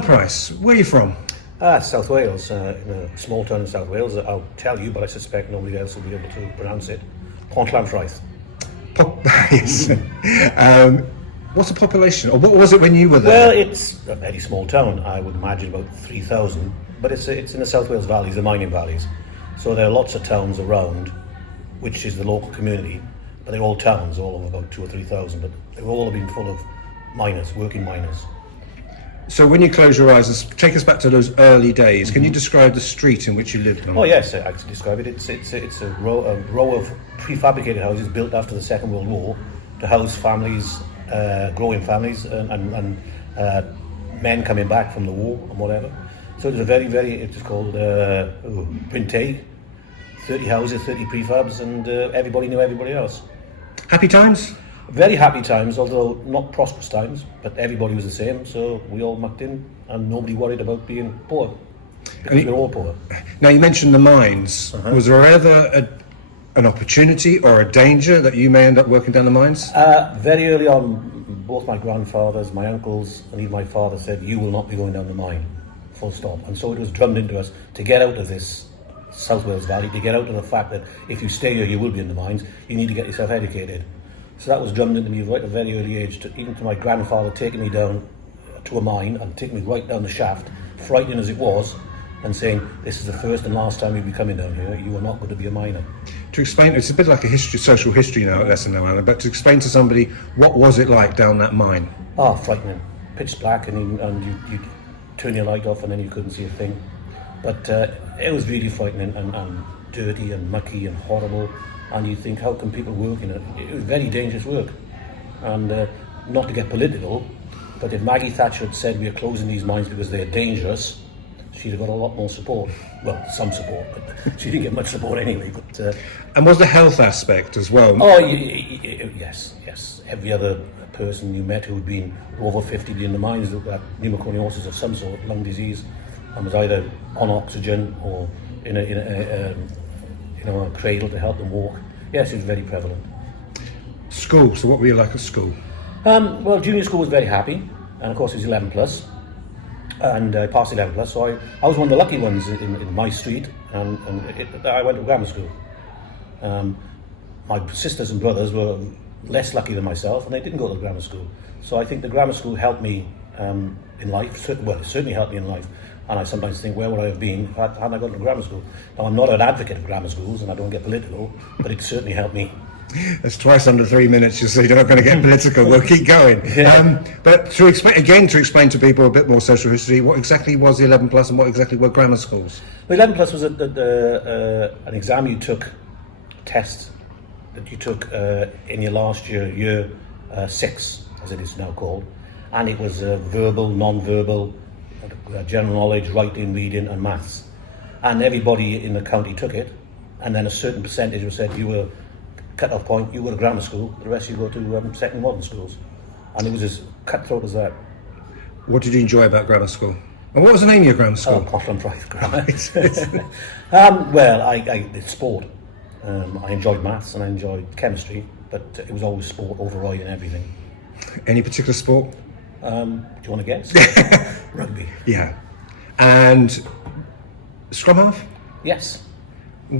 Price, where are you from? South Wales, in a small town in South Wales. I'll tell you, but I suspect nobody else will be able to pronounce it. Pont-Llanfraith. Yes. What's the population, or what was it when you were there? Well, it's a very small town. I would imagine about 3,000, but it's in the South Wales valleys, the mining valleys. So there are lots of towns around, which is the local community, but they're all towns, all of about 2,000 or 3,000, but they've all been full of miners, working miners. So when you close your eyes, take us back to those early days. Can you describe the street in which you lived on? Oh yes, I can describe it. It's a row of prefabricated houses built after the Second World War to house families, growing families, and men coming back from the war and whatever. So it was a it's called Printay, 30 houses, 30 prefabs, and everybody knew everybody else. Happy times? Very happy times, although not prosperous times, but everybody was the same, so we all mucked in and nobody worried about being poor, because we're all poor. Now, you mentioned the mines. Was there ever an opportunity or a danger that you may end up working down the mines? Very early on, both my grandfathers, my uncles, and even my father said, you will not be going down the mine, full stop. And so it was drummed into us to get out of this South Wales Valley, to get out of the fact that if you stay here, you will be in the mines, you need to get yourself educated. So that was drummed into me right at a very early age, even to my grandfather taking me down to a mine and taking me right down the shaft, frightening as it was, and saying, this is the first and last time you'll be coming down here, you are not going to be a miner. To explain, it's a bit like a social history lesson now, Alan, but to explain to somebody, what was it like down that mine? Oh, frightening. Pitch black, and you turn your light off and then you couldn't see a thing. But it was really frightening and dirty and mucky and horrible. And you think, how can people work in it? It was very dangerous work. And not to get political, but if Maggie Thatcher had said we're closing these mines because they're dangerous, she'd have got a lot more support. Well, some support, but she didn't get much support anyway. But and was the health aspect as well? Oh, yes. Every other person you met who had been over 50 in the mines that had pneumoconiosis of some sort, lung disease, and was either on oxygen or in a cradle to help them walk. Yes, it was very prevalent. School, so what were you like at school? Well, junior school was very happy, and of course it was 11 plus, and I passed 11 plus, so I was one of the lucky ones in my street, and I went to grammar school. My sisters and brothers were less lucky than myself, and they didn't go to grammar school. So I think the grammar school helped me in life. Well, it certainly helped me in life. And I sometimes think, where would I have been hadn't I gone to grammar school? Now, I'm not an advocate of grammar schools, and I don't get political, but it certainly helped me. It's twice under 3 minutes, you see, you're not going to get political. We'll keep going. Yeah. But to explain to people a bit more social history, what exactly was the 11 plus and what exactly were grammar schools? The 11 plus was an exam you took, test that you took in your last year 6, as it is now called, and it was verbal, non-verbal, general knowledge, writing, reading and maths. And everybody in the county took it, and then a certain percentage was said you were cut-off point, you go to grammar school, the rest you go to second modern schools. And it was as cutthroat as that. What did you enjoy about grammar school? And what was the name of your grammar school? Pont-Llanfraith Grammar. Well, I did sport. I enjoyed maths and I enjoyed chemistry, but it was always sport overriding everything. Any particular sport? Do you want to guess? Rugby. Yeah. And scrum half? Yes. I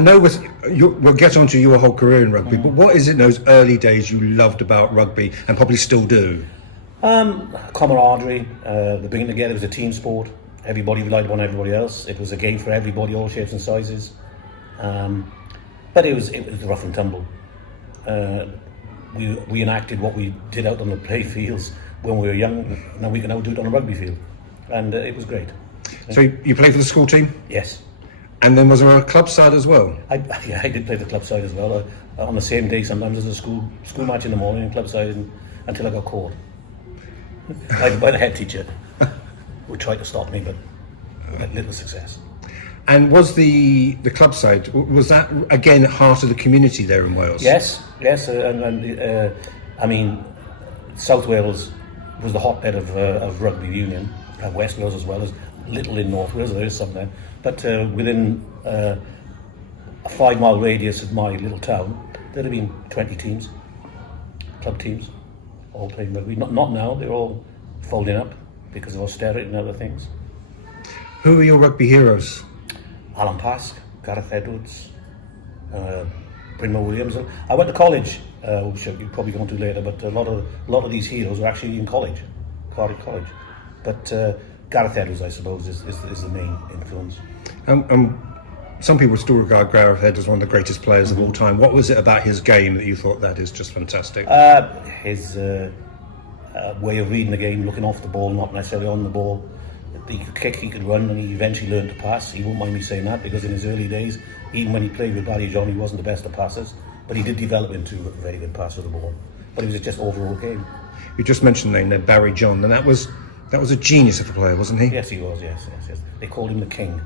know we'll get onto your whole career in rugby, but what is it in those early days you loved about rugby and probably still do? Camaraderie, the bringing together. It was a team sport. Everybody relied upon everybody else. It was a game for everybody, all shapes and sizes. But it was rough and tumble. We enacted what we did out on the play fields when we were young. Now we can now do it on a rugby field, and it was great. So you played for the school team? Yes. And then was there a club side as well? I did play the club side as well. On the same day, sometimes there's a school match in the morning and club side until I got caught by the head teacher, who tried to stop me, but had little success. And was the club side, was that again heart of the community there in Wales? Yes. I mean, South Wales was the hotbed of rugby union, and West Wales as well, as little in North Wales, there is some there. But within a 5-mile radius of my little town, there'd have been 20 teams, club teams, all playing rugby. Not now, they're all folding up because of austerity and other things. Who are your rugby heroes? Alan Pask, Gareth Edwards, Brynmore Williams. I went to college, which you're probably going to later, but a lot of these heroes were actually in college, Cardiff College. But Gareth Edwards, I suppose, is the main influence. Some people still regard Gareth Edwards as one of the greatest players of all time. What was it about his game that you thought that is just fantastic? His way of reading the game, looking off the ball, not necessarily on the ball. He could kick, he could run, and he eventually learned to pass. He won't mind me saying that, because in his early days, even when he played with Barry John, he wasn't the best of passers, but he did develop into a very good passer of the ball. But it was just overall game. You just mentioned the name there, Barry John, and that was a genius of a player, wasn't he? Yes, he was. Yes. They called him the King,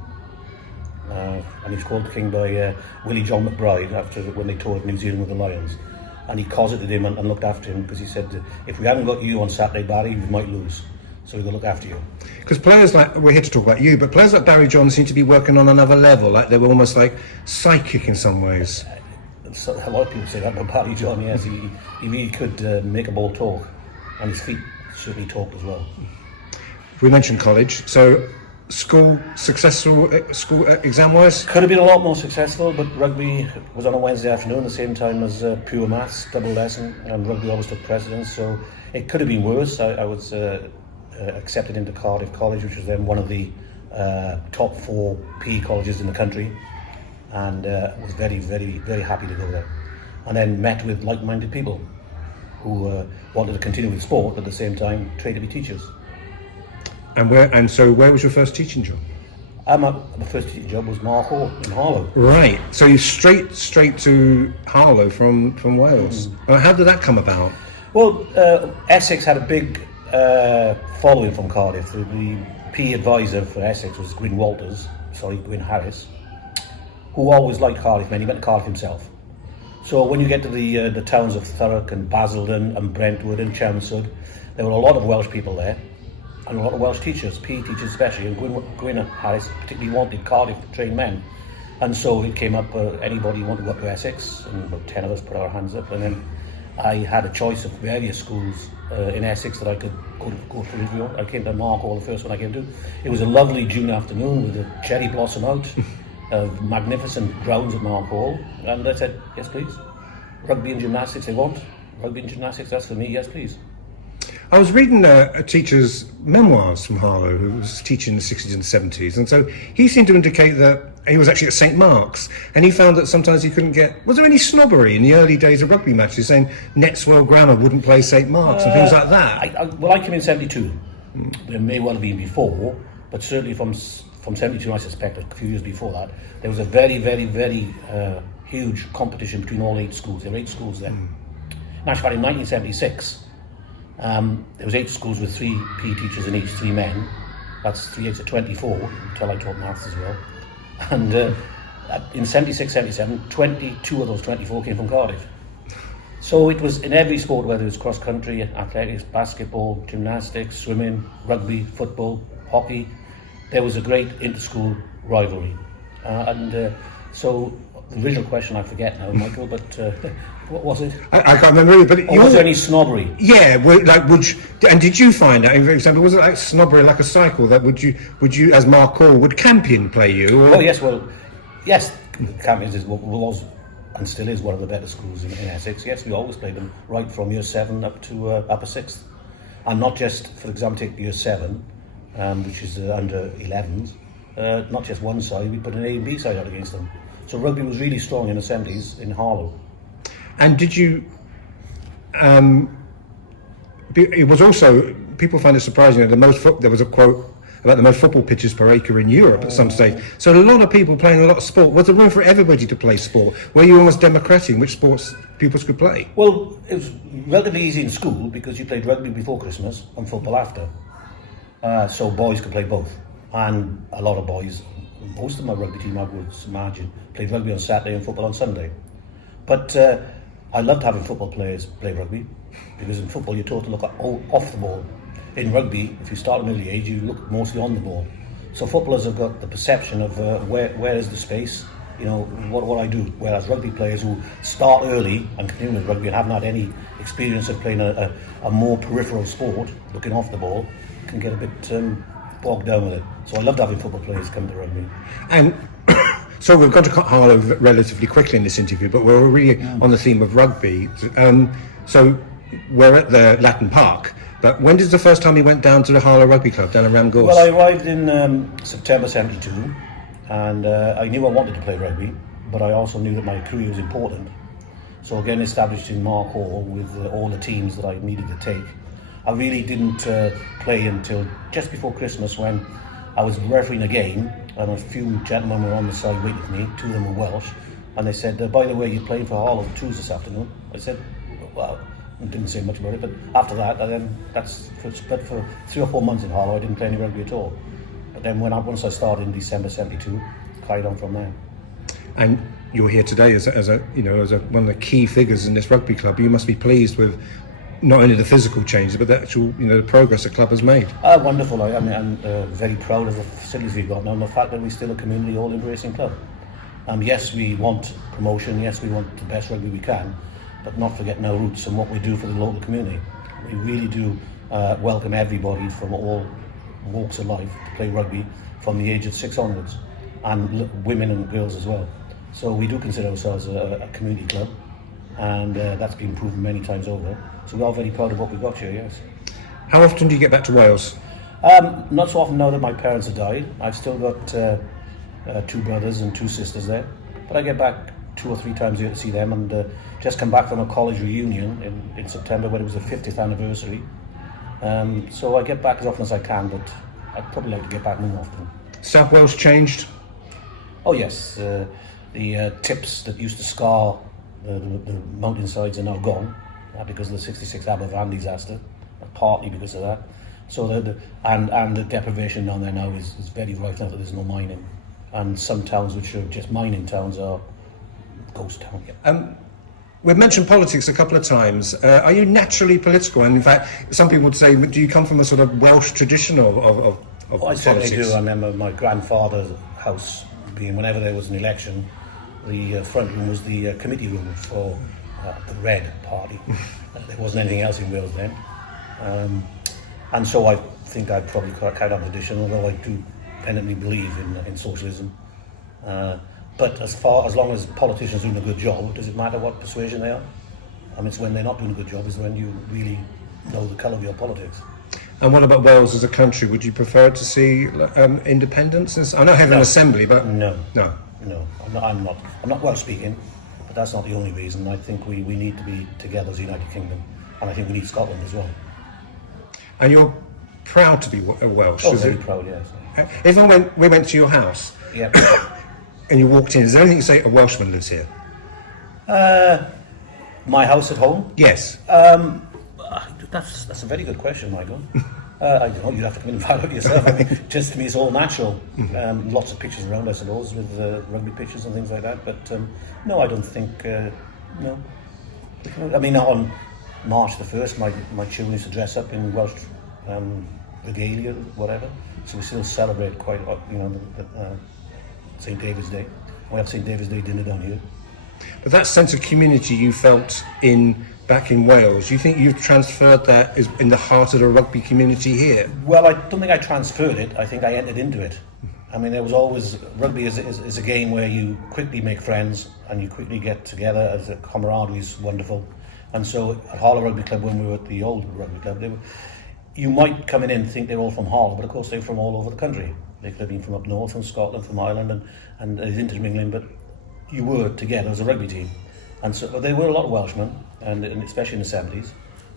and he was called the King by Willie John McBride when they toured New Zealand with the Lions, and he cosseted him and looked after him, because he said, if we hadn't got you on Saturday, Barry, we might lose. So we're going to look after you. Because players like, we're here to talk about you, but players like Barry John seem to be working on another level, like they were almost like psychic in some ways. So, a lot of people say that about Barry John, yes. He really could make a ball talk, and his feet certainly talked as well. We mentioned college, so successful exam-wise? Could have been a lot more successful, but rugby was on a Wednesday afternoon, the same time as pure maths, double lesson, and rugby always took precedence, so it could have been worse. I was accepted into Cardiff College, which was then one of the top 4 PE colleges in the country, and was very, very, very happy to go there. And then met with like-minded people who wanted to continue with sport, but at the same time trained to be teachers. And so where was your first teaching job? My first teaching job was Mark Hall in Harlow. Right, so you straight to Harlow from Wales. How did that come about? Well, Essex had a big following from Cardiff. The PE advisor for Essex was Gwyn Harris, who always liked Cardiff, man. He went to Cardiff himself. So when you get to the towns of Thurrock and Basildon and Brentwood and Chelmsford, there were a lot of Welsh people there, and a lot of Welsh teachers, PE teachers especially, and Gwyn Harris particularly wanted Cardiff to train men. And so it came up, anybody wanted to go up to Essex, and about 10 of us put our hands up, and then I had a choice of various schools in Essex that I could go for interview. I came to Mark Hall, the first one I came to. It was a lovely June afternoon with the cherry blossom out, magnificent grounds at Mark Hall, and I said, yes please. Rugby and gymnastics they want. Rugby and gymnastics, that's for me, yes please. I was reading a teacher's memoirs from Harlow, who was teaching in the 60s and 70s, and so he seemed to indicate that he was actually at St Mark's, and he found that sometimes he couldn't get... Was there any snobbery in the early days of rugby matches saying Nextwell Grammar wouldn't play St Mark's and things like that? I came in 72. There may well have been before, but certainly from 72, I suspect, a few years before that, there was a very, very, very huge competition between all 8 schools. There were 8 schools then. In actual fact, in 1976, there was 8 schools with 3 PE teachers in each, 3 men. That's 3 8 to 24, until I taught maths as well. And in 76, 77, 22 of those 24 came from Cardiff. So it was in every sport, whether it was cross-country, athletics, basketball, gymnastics, swimming, rugby, football, hockey, there was a great inter-school rivalry. So the original question I forget now, Michael, but what was it? I can't remember, but was there any snobbery? Yeah, and did you find out? For example, was it like snobbery, like a cycle? That would you, as Mark Hall, would Campion play you? Or? Oh yes, Campion was and still is one of the better schools in Essex. Yes, we always played them right from year 7 up to upper 6th, and not just, for example, take year 7, which is under 11s. Not just one side, we put an A and B side out against them. So rugby was really strong in the 70s in Harlow. And did you... it was also... People find it surprising that there was a quote about the most football pitches per acre in Europe at some stage. So a lot of people playing a lot of sport. Was there room for everybody to play sport? Were you almost democratic in which sports pupils could play? Well, it was relatively easy in school because you played rugby before Christmas and football after. So boys could play both. And a lot of boys, most of my rugby team, I would imagine, played rugby on Saturday and football on Sunday. But I loved having football players play rugby, because in football you're taught to look off the ball. In rugby, if you start at an early age, you look mostly on the ball. So footballers have got the perception of where is the space, you know, what I do. Whereas rugby players who start early and continue with rugby and haven't had any experience of playing a more peripheral sport, looking off the ball, can get a bit bogged down with it. So I loved having football players come to rugby. And so we've got to cut Harlow relatively quickly in this interview, but we're really on the theme of rugby. So we're at the Latin Park, but when did the first time you went down to the Harlow Rugby Club down in Ramgorse? Well, I arrived in September 72, and I knew I wanted to play rugby, but I also knew that my career was important. So again, established in Mark Hall with all the teams that I needed to take. I really didn't play until just before Christmas, when I was refereeing a game, and a few gentlemen were on the side waiting for me. 2 of them were Welsh, and they said, by the way, you're playing for Harlow Twos this afternoon. I said, well, I didn't say much about it, but after that, but for 3 or 4 months in Harlow, I didn't play any rugby at all. But then once I started in December 72, carried on from there. And you're here today as one of the key figures in this rugby club. You must be pleased with not only the physical changes, but the actual, the progress the club has made. Wonderful. I'm very proud of the facilities we've got now, and the fact that we're still a community all-embracing club. Yes, we want promotion. Yes, we want the best rugby we can, but not forgetting our roots and what we do for the local community. We really do welcome everybody from all walks of life to play rugby from the age of 6 onwards, and women and girls as well. So we do consider ourselves a community club, and that's been proven many times over. So we are very proud of what we got here, yes. How often do you get back to Wales? Not so often now that my parents have died. I've still got 2 brothers and 2 sisters there, but I get back 2 or 3 times a year to see them, and just come back from a college reunion in September when it was the 50th anniversary. So I get back as often as I can, but I'd probably like to get back more often. South Wales changed? Oh yes, the tips that used to scar the mountainsides are now gone, because of the 66 Aberfan disaster, partly because of that. So and the deprivation down there now is very right now that there's no mining, and some towns which are just mining towns are ghost towns. We've mentioned politics a couple of times. Are you naturally political? And in fact, some people would say, do you come from a sort of Welsh tradition of I politics? certainly do. I remember my grandfather's house being, whenever there was an election, the front room was the committee room for the Red Party. There wasn't anything else in Wales then. And so I think I'd probably carry on the tradition, although I do vehemently believe in socialism. But as long as politicians are doing a good job, does it matter what persuasion they are? I mean, it's when they're not doing a good job is when you really know the colour of your politics. And what about Wales as a country? Would you prefer to see independence? I know having an assembly, but no. I'm not Welsh speaking, but that's not the only reason. I think we need to be together as a United Kingdom, and I think we need Scotland as well. And you're proud to be Welsh? Oh, very proud, yes. If we went to your house, yeah, and you walked in, is there anything you say a Welshman lives here? My house at home? Yes. That's a very good question, Michael. I don't know, you'd have to come in and find out yourself. I mean, just to me, it's all natural. Lots of pictures around, I suppose, with rugby pictures and things like that. But no, I don't think, no. I mean, on March the 1st, my children used to dress up in Welsh regalia, whatever. So we still celebrate quite, St. David's Day. We have St. David's Day dinner down here. But that sense of community you felt back in Wales, do you think you've transferred that in the heart of the rugby community here? Well, I don't think I transferred it. I think I entered into it. I mean, there was always, rugby is a game where you quickly make friends and you quickly get together. As a camaraderie is wonderful. And so at Harlow Rugby Club, when we were at the old rugby club, you might come in and think they're all from Harlow, but of course they're from all over the country. They could have been from up north, from Scotland, from Ireland, and intermingling, but you were together as a rugby team. And so there were a lot of Welshmen, and especially in the 70s.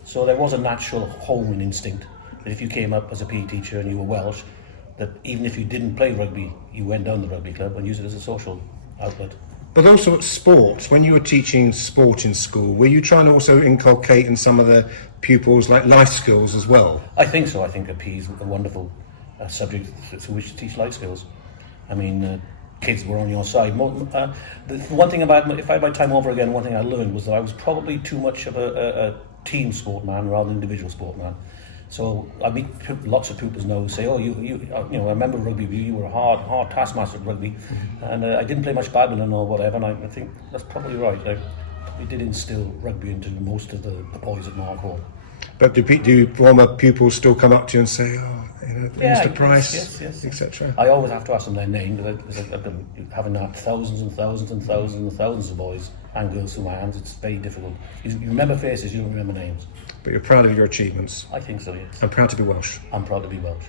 So there was a natural homing instinct that if you came up as a PE teacher and you were Welsh, that even if you didn't play rugby, you went down the rugby club and used it as a social outlet. But also at sports, when you were teaching sport in school, were you trying to also inculcate in some of the pupils like life skills as well? I think so. I think PE is a wonderful subject through which to teach life skills. I mean, kids were on your side. The one thing about, if I had my time over again, one thing I learned was that I was probably too much of a team sport man rather than individual sport man. So I meet lots of pupils now who say, "Oh, you know, I remember rugby. You were a hard taskmaster at rugby, and I didn't play much badminton or whatever." And I think that's probably right. We did instill rugby into most of the boys at Mark Hall. But do former pupils still come up to you and say, "Oh, you know, Mr. Price," yes. etc.? I always have to ask them their name because I've been having that thousands and thousands and thousands and thousands of boys and girls through my hands. It's very difficult. You remember faces, you don't remember names. But you're proud of your achievements. I think so, yes. I'm proud to be Welsh. I'm proud to be Welsh.